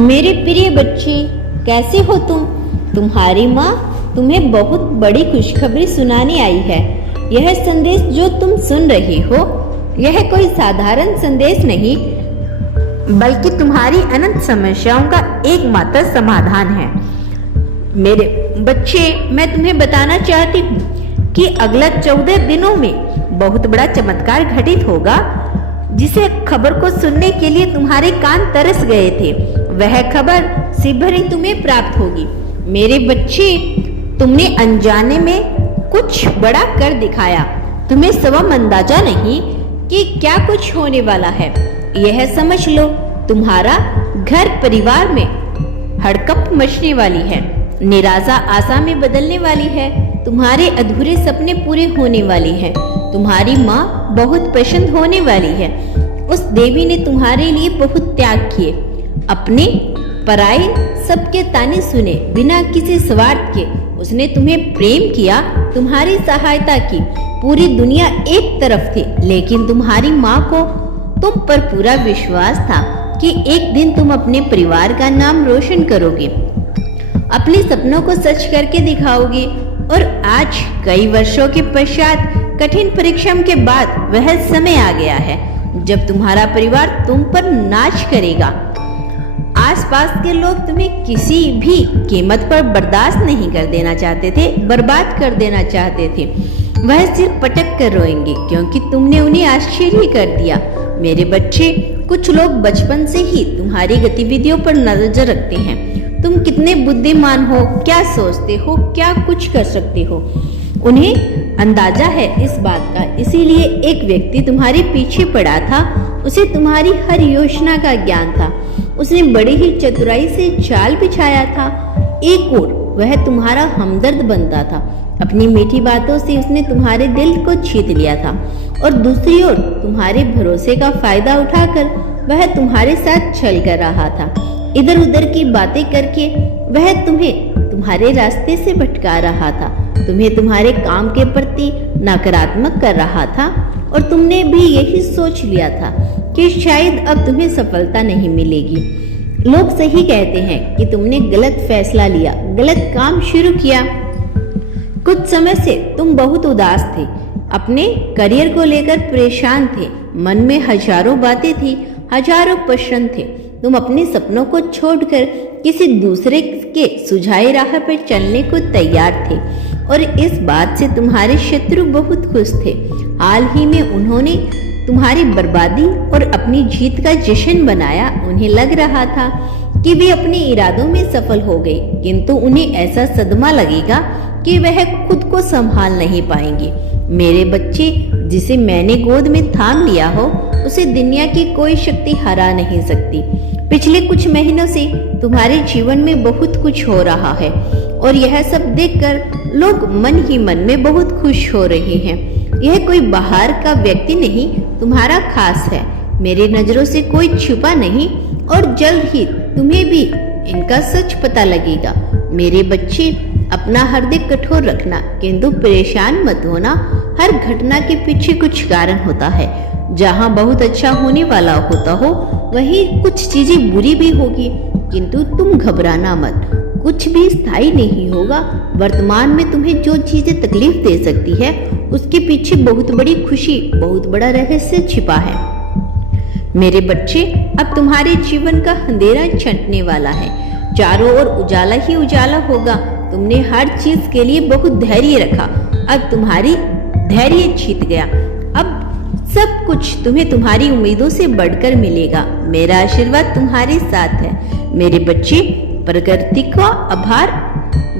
मेरे प्रिय बच्चे, कैसे हो तुम? तुम्हारी माँ तुम्हें बहुत बड़ी खुशखबरी सुनाने आई है। यह संदेश जो तुम सुन रही हो, यह कोई साधारण संदेश नहीं, बल्कि तुम्हारी अनंत समस्याओं का एकमात्र समाधान है। मेरे बच्चे, मैं तुम्हें बताना चाहती हूँ कि अगला 14 दिनों में बहुत बड़ा चमत्कार घटित होगा, जिसे खबर को सुनने के लिए तुम्हारे कान तरस गए थे। वह खबर शीघ्र ही तुम्हें प्राप्त होगी। मेरे बच्चे, तुमने अनजाने में कुछ बड़ा कर दिखाया। तुम्हें स्वयं अंदाजा नहीं कि क्या कुछ होने वाला है। यह समझ लो, तुम्हारा घर परिवार में हड़कंप मचने वाली है, निराशा आशा में बदलने वाली है, तुम्हारे अधूरे सपने पूरे होने वाली हैं। तुम्हारी माँ बहुत प्रसन्न होने वाली है। उस देवी ने तुम्हारे लिए बहुत त्याग किए, अपने पराये सबके ताने सुने, बिना किसी स्वार्थ के उसने तुम्हें प्रेम किया, तुम्हारी सहायता की। पूरी दुनिया एक तरफ थी, लेकिन तुम्हारी माँ को तुम पर पूरा विश्वास था कि एक दिन तुम अपने परिवार का नाम रोशन करोगे, अपने सपनों को सच करके दिखाओगे। और आज कई वर्षों के पश्चात, कठिन परिश्रम के बाद, वह समय आ गया है जब तुम्हारा परिवार तुम पर नाच करेगा। आसपास के लोग तुम्हें किसी भी कीमत पर बर्दाश्त नहीं कर देना चाहते थे, बर्बाद कर देना चाहते थे। वह सिर्फ पटक कर रोएंगे, क्योंकि तुमने उन्हें आश्चर्य कर दिया। मेरे बच्चे, कुछ लोग बचपन से ही तुम्हारी गतिविधियों पर नजर रखते हैं। तुम कितने बुद्धिमान हो, क्या सोचते हो, क्या कुछ कर सकते हो, उन्हें अंदाजा है इस बात का। इसीलिए एक व्यक्ति तुम्हारे पीछे पड़ा था। उसे तुम्हारी हर योजना का ज्ञान था। उसने बड़ी ही चतुराई से जाल बिछाया था। एक ओर वह तुम्हारा हमदर्द बनता था, अपनी मीठी बातों से उसने तुम्हारे दिल को जीत लिया था, और दूसरी ओर तुम्हारे भरोसे का फायदा उठाकर वह तुम्हारे साथ छल कर रहा था। इधर उधर की बातें करके वह तुम्हें तुम्हारे रास्ते से भटका रहा था, तुम्हें तुम्हारे काम के प्रति नकारात्मक कर रहा था, और तुमने भी यही सोच लिया था कि शायद अब तुम्हें सफलता नहीं मिलेगी। लोग सही कहते हैं कि तुमने गलत फैसला लिया, गलत काम शुरू किया। कुछ समय से तुम बहुत उदास थे, अपने करियर को लेकर परेशान थे, मन में हजारों बातें थी, हजारों प्रश्न थे। तुम अपने सपनों को छोड़कर किसी दूसरे के सुझाए राह पर चलने को तैयार थे, और इस बात से तुम्हारे शत्रु बहुत खुश थे। हाल ही में उन्होंने तुम्हारी बर्बादी और अपनी जीत का जश्न बनाया। उन्हें लग रहा था कि वे अपने इरादों में सफल हो गए, किंतु उन्हें ऐसा सदमा लगेगा कि वह खुद को संभाल नहीं पाएंगे। मेरे बच्चे, जिसे मैंने गोद में थाम लिया हो, उसे दुनिया की कोई शक्ति हरा नहीं सकती। पिछले कुछ महीनों से तुम्हारे जीवन में बहुत कुछ हो रहा है, और यह सब देखकर लोग मन ही मन में बहुत खुश हो रहे हैं। यह कोई बाहर का व्यक्ति नहीं, तुम्हारा खास है। मेरी नजरों से कोई छुपा नहीं, और जल्द ही तुम्हें भी इनका सच पता लगेगा। मेरे बच्चे, अपना हृदय कठोर रखना, किंतु परेशान मत होना। हर घटना के पीछे कुछ कारण होता है। जहाँ बहुत अच्छा होने वाला होता हो, वहीं कुछ चीजें बुरी भी होगी, किंतु तुम घबराना मत। कुछ भी स्थायी नहीं होगा। वर्तमान में तुम्हें जो चीजें तकलीफ दे सकती है, उसके पीछे बहुत बड़ी खुशी, बहुत बड़ा रहस्य छिपा है। मेरे बच्चे, अब तुम्हारे जीवन का अंधेरा छंटने वाला है। चारों ओर उजाला ही उजाला होगा। तुमने हर चीज के लिए बहुत धैर्य रखा, अब तुम्हारी धैर्य जीत गया। अब सब कुछ तुम्हें तुम्हारी उम्मीदों से बढ़कर मिलेगा। मेरा आशीर्वाद तुम्हारे साथ है। मेरे बच्चे, प्रकृति का आभार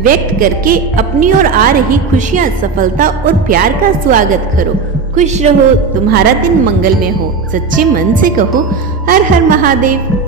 व्यक्त करके अपनी ओर आ रही खुशियां, सफलता और प्यार का स्वागत करो। खुश रहो, तुम्हारा दिन मंगलमय हो। सच्चे मन से कहो, हर हर महादेव।